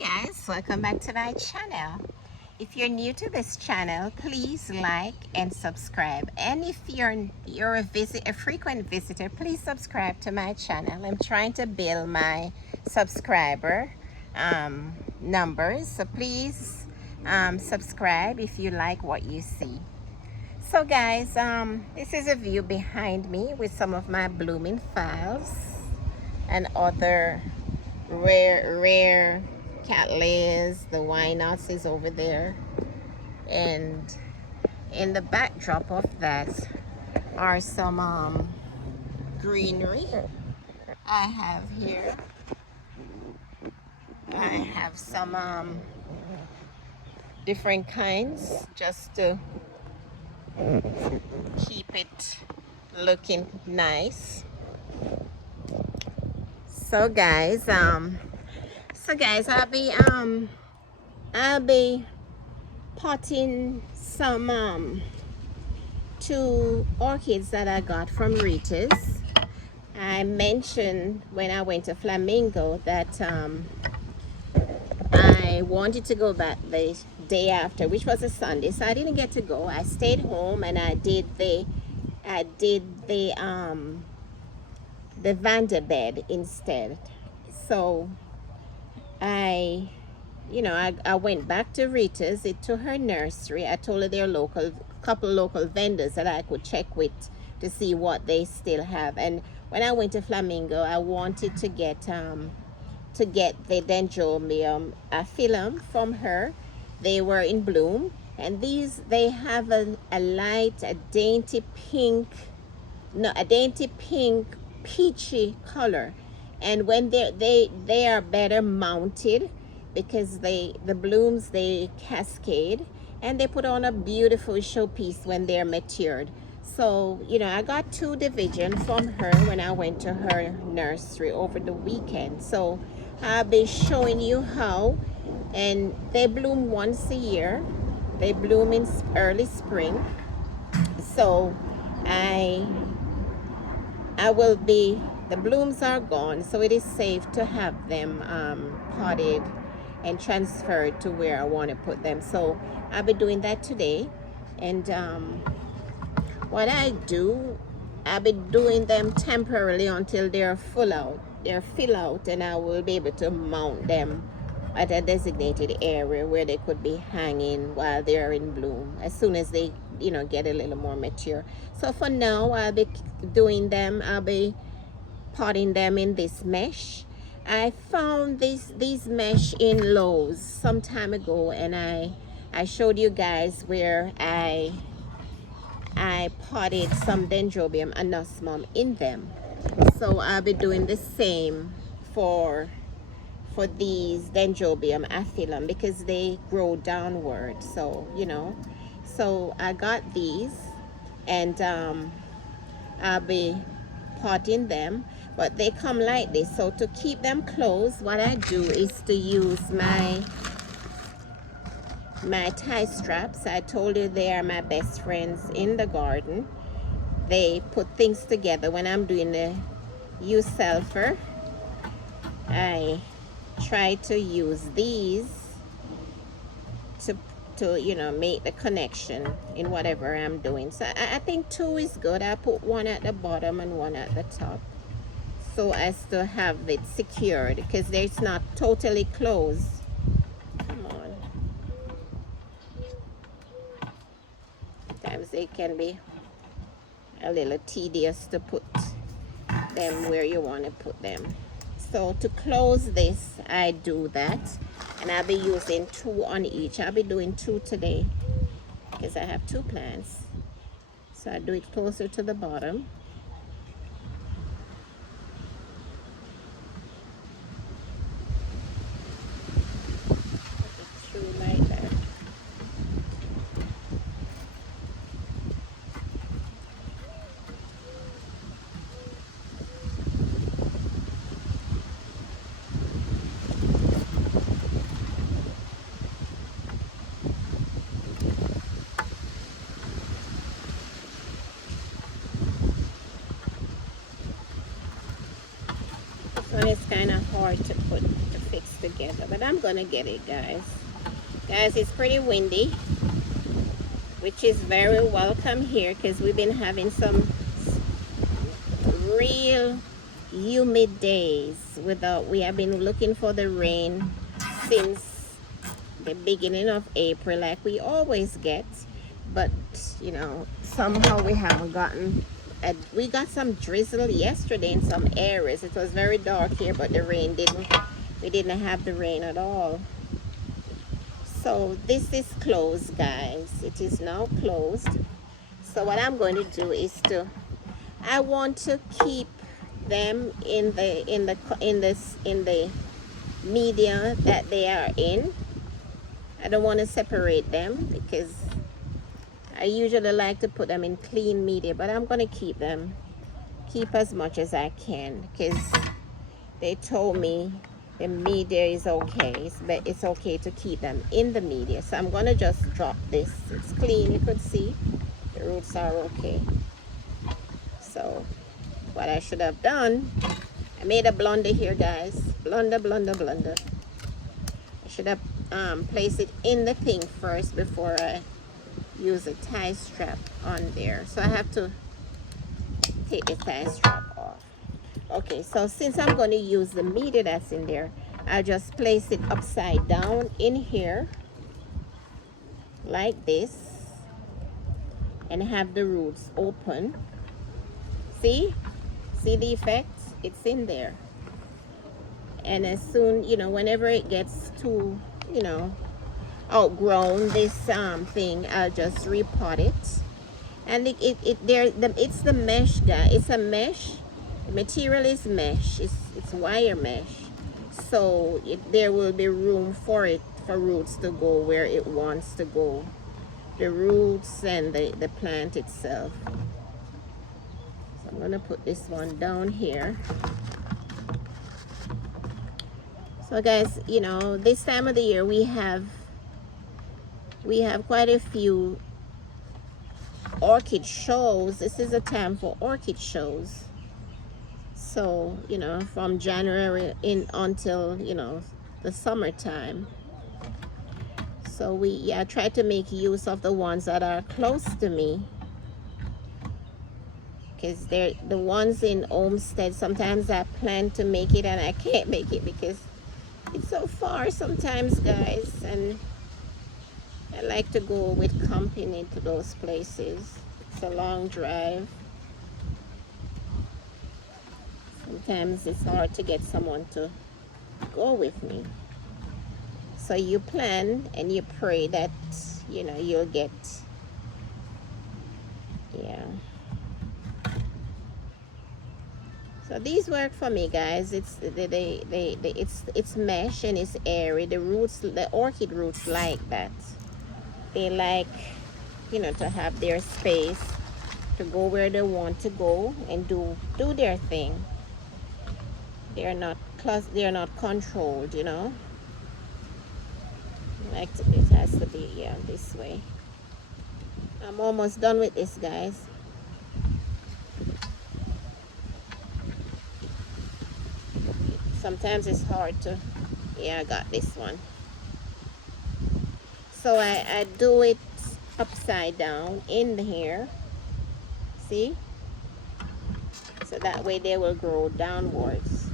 Hi guys, welcome back to my channel. If you're new to this channel, please like and subscribe. And if you're a frequent visitor, please subscribe to my channel. I'm trying to build my subscriber numbers, so please subscribe if you like what you see. So guys, this is a view behind me with some of my blooming files and other rare cattleyas. The why-nots is over there, and in the backdrop of that are some greenery I have here. I have some different kinds just to keep it looking nice. So guys, I'll be potting some two orchids that I got from Orchids. I mentioned when I went to Flamingo that I wanted to go back the day after, which was a Sunday, so I didn't get to go. I stayed home and I did the Vanderbed instead. So I went back to Rita's, to her nursery. I told her there are couple local vendors that I could check with to see what they still have. And when I went to Flamingo, I wanted to get the Dendrobium Aphyllum from her. They were in bloom, and they have a dainty pink peachy color. And when they are better mounted because the blooms, they cascade and they put on a beautiful showpiece when they're matured. So I got 2 divisions from her when I went to her nursery over the weekend. So I'll be showing you how. And they bloom once a year. They bloom in early spring. So the blooms are gone, so it is safe to have them potted and transferred to where I want to put them. So I'll be doing that today. And what I'll be doing them temporarily until they're fill out, and I will be able to mount them at a designated area where they could be hanging while they're in bloom, as soon as they get a little more mature. So for now, I'll be potting them in this mesh. I found these mesh in Lowe's some time ago, and I showed you guys where I potted some Dendrobium Aphyllum in them. So I'll be doing the same for these Dendrobium Aphyllum because they grow downward. So so I got these, and I'll be potting them, but they come like this. So to keep them closed, what I do is to use my tie straps. I told you they are my best friends in the garden. They put things together. When I'm doing the U-Selfer, I try to use these to make the connection in whatever I'm doing. So I think 2 is good. I put 1 at the bottom and 1 at the top, so as to have it secured, because it's not totally closed. Come on. Sometimes they can be a little tedious to put them where you want to put them. So to close this, I do that, and I'll be using 2 on each. I'll be doing 2 today because I have 2 plants. So I do it closer to the bottom. One is kind of hard to fix together. together, but I'm gonna get it, guys. Guys, it's pretty windy, which is very welcome here because we've been having some real humid days without, we have been looking for the rain since the beginning of April like we always get, but you know, somehow we haven't gotten. We got some drizzle yesterday in some areas. It was very dark here, but the rain didn't, we didn't have the rain at all. So this is closed, guys. It is now closed. So what I'm going to do is I want to keep them in the media that they are in. I don't want to separate them because I usually like to put them in clean media, but I'm going to keep as much as I can because they told me the media is okay, but it's okay to keep them in the media. So I'm going to just drop this. It's clean, you could see the roots are okay. So what I should have done, I made a blunder here, guys. Blunder. I should have placed it in the thing first before I use a tie strap on there. So I have to take the tie strap off. Okay, so since I'm going to use the media that's in there, I'll just place it upside down in here like this and have the roots open. See the effect? It's in there. And as soon, you know, whenever it gets too, you know, outgrown this thing, I'll just repot it. And it's the mesh, guys. It's a mesh. The material is mesh. It's wire mesh. So there will be room for it, for roots to go where it wants to go. The roots and the plant itself. So I'm gonna put this one down here. So guys, you know, this time of the year we have quite a few orchid shows. This is a time for orchid shows. So, you know, from January until, you know, the summertime. So I try to make use of the ones that are close to me. Because they're the ones in Olmsted. Sometimes I plan to make it and I can't make it because it's so far sometimes, guys. And I like to go with company to those places. It's a long drive. Sometimes it's hard to get someone to go with me. So you plan and you pray that, you know, you'll get, yeah. So these work for me, guys. It's it's mesh and it's airy. The roots, the orchid roots like that. They like, you know, to have their space to go where they want to go and do their thing. They're not controlled, you know. Like it has to be, yeah, this way. I'm almost done with this, guys. Sometimes it's hard to, yeah, I got this one. So I do it upside down in here. See? So that way they will grow downwards.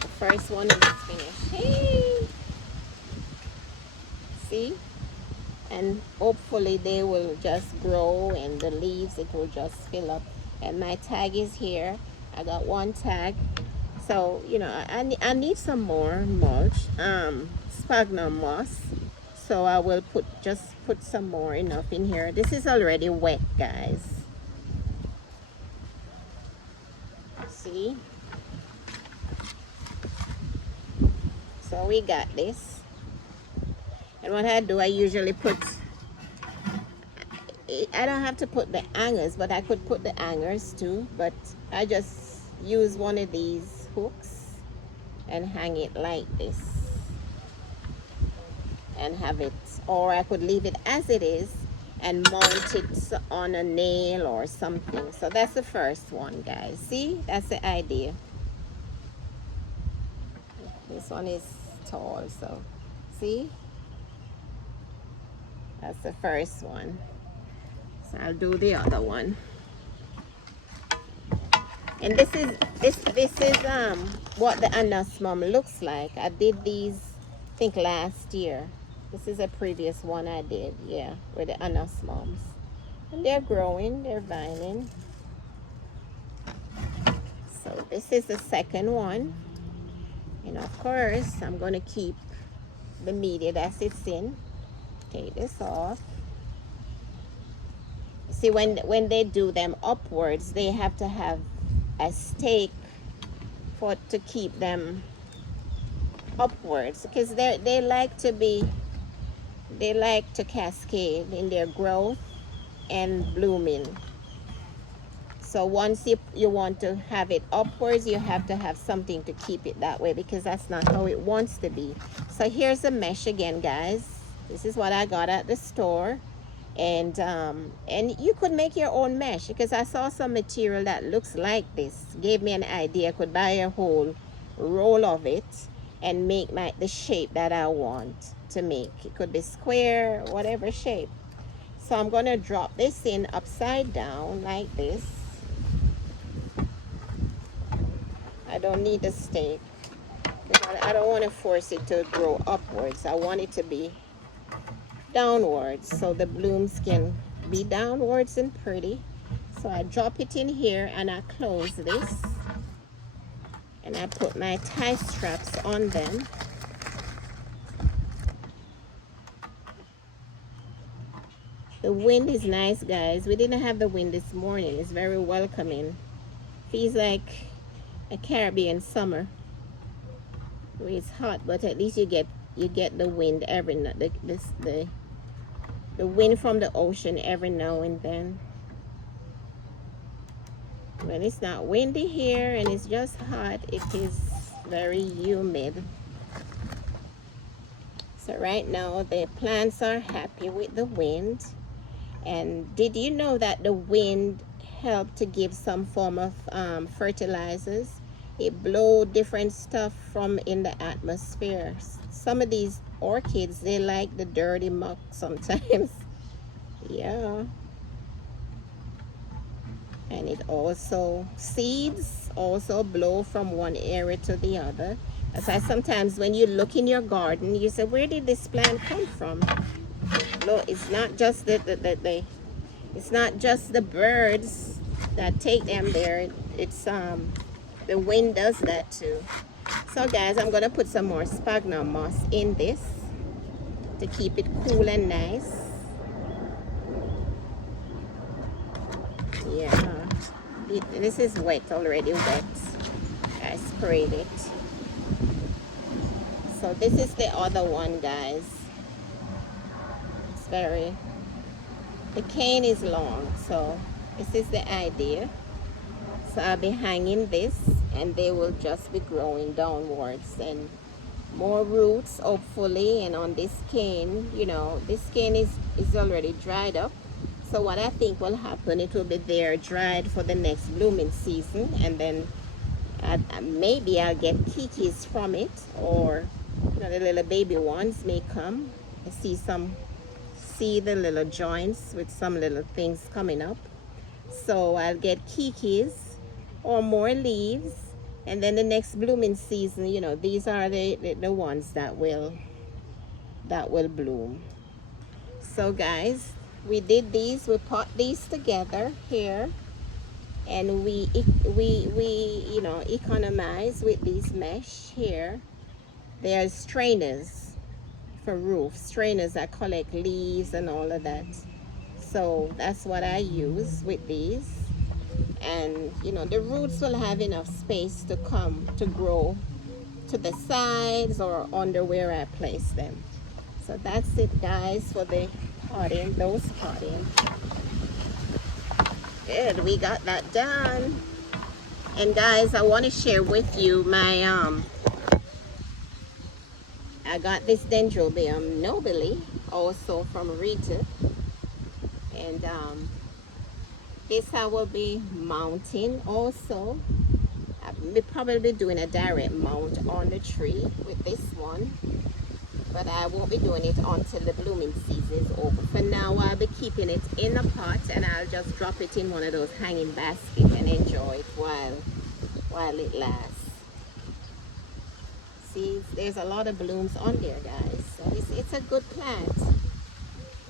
The first one is finished. Hey! See? And hopefully they will just grow and the leaves, it will just fill up. And my tag is here. I got one tag. So, you know, I need some more mulch, sphagnum moss. So I will just put some more, enough in here. This is already wet, guys. See? So we got this. And what I do, I usually put, I don't have to put the hangers, but I could put the hangers too. But I just use one of these hooks and hang it like this. And have it, or I could leave it as it is and mount it on a nail or something. So that's the first one, guys. See, that's the idea. This one is tall, so see, that's the first one. So I'll do the other one. And this is what the anosmum looks like. I did these, I think, last year. This is a previous one I did, yeah, with the anosmums. And they're growing, they're vining. So this is the second one. And of course, I'm going to keep the media that it's in. Take this off. See, when they do them upwards, they have to have a stake to keep them upwards, because they like to cascade in their growth and blooming. So once you want to have it upwards, you have to have something to keep it that way, because that's not how it wants to be. So here's the mesh again, guys. This is what I got at the store. And you could make your own mesh, because I saw some material that looks like this. Gave me an idea. I could buy a whole roll of it and make the shape that I want to make. It could be square, whatever shape. So I'm going to drop this in upside down like this. I don't need a stake. I don't want to force it to grow upwards. I want it to be downwards, so the blooms can be downwards and pretty. So I drop it in here and I close this and I put my tie straps on them. The wind is nice, guys. We didn't have the wind this morning. It's very welcoming. Feels like a Caribbean summer. It's hot, but at least you get the wind every the wind from the ocean every now and then. When it's not windy here and it's just hot, it is very humid. So right now the plants are happy with the wind. And did you know that the wind helped to give some form of fertilizers? It blow different stuff from in the atmosphere. Some of these orchids, they like the dirty muck sometimes. Yeah. And it also, seeds also blow from one area to the other. That's why sometimes when you look in your garden, you say, where did this plant come from? No, it's not just it's not just the birds that take them there. It's the wind does that too. So guys, I'm gonna put some more sphagnum moss in this to keep it cool and nice. Yeah, this is wet already, wet. I sprayed it. So this is the other one, guys. It's very, the cane is long, so this is the idea. So I'll be hanging this and they will just be growing downwards and more roots hopefully. And on this cane, you know, this cane is already dried up. So what I think will happen, it will be there dried for the next blooming season, and then maybe I'll get kikis from it, or you know, the little baby ones may come. I see the little joints with some little things coming up. So I'll get kikis or more leaves, and then the next blooming season, you know, these are the ones that will bloom. So guys, we did these, we put these together here, and we you know, economize with these mesh here. There's strainers for roof, strainers that collect leaves and all of that. So that's what I use with these. And you know, the roots will have enough space to grow to the sides or under where I place them. So that's it, guys, for the potting, those potting. Good, we got that done. And guys, I want to share with you my I got this Dendrobium nobile also from Rita, and this I will be mounting also. I'll probably be doing a direct mount on the tree with this one, but I won't be doing it until the blooming season is over. For now, I'll be keeping it in a pot, and I'll just drop it in one of those hanging baskets and enjoy it while it lasts. See, there's a lot of blooms on there, guys, so it's a good plant.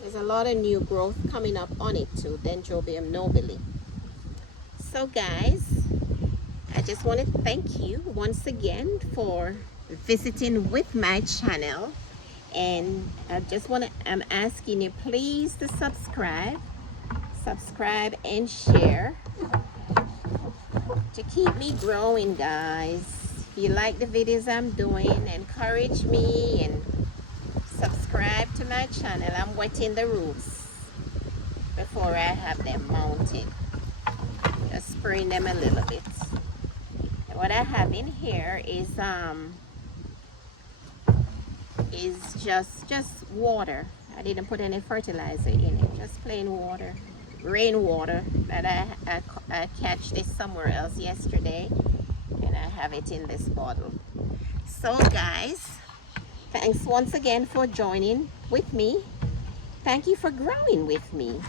There's a lot of new growth coming up on it too, Dendrobium nobile. So guys, I just want to thank you once again for visiting with my channel, and I'm asking you please to subscribe and share to keep me growing, guys. If you like the videos I'm doing, encourage me and subscribe to my channel. I'm wetting the roots before I have them mounted, just spraying them a little bit. And what I have in here is just water. I didn't put any fertilizer in it, just plain water, rainwater that I catch this somewhere else yesterday, and I have it in this bottle. So guys, thanks once again for joining with me. Thank you for growing with me.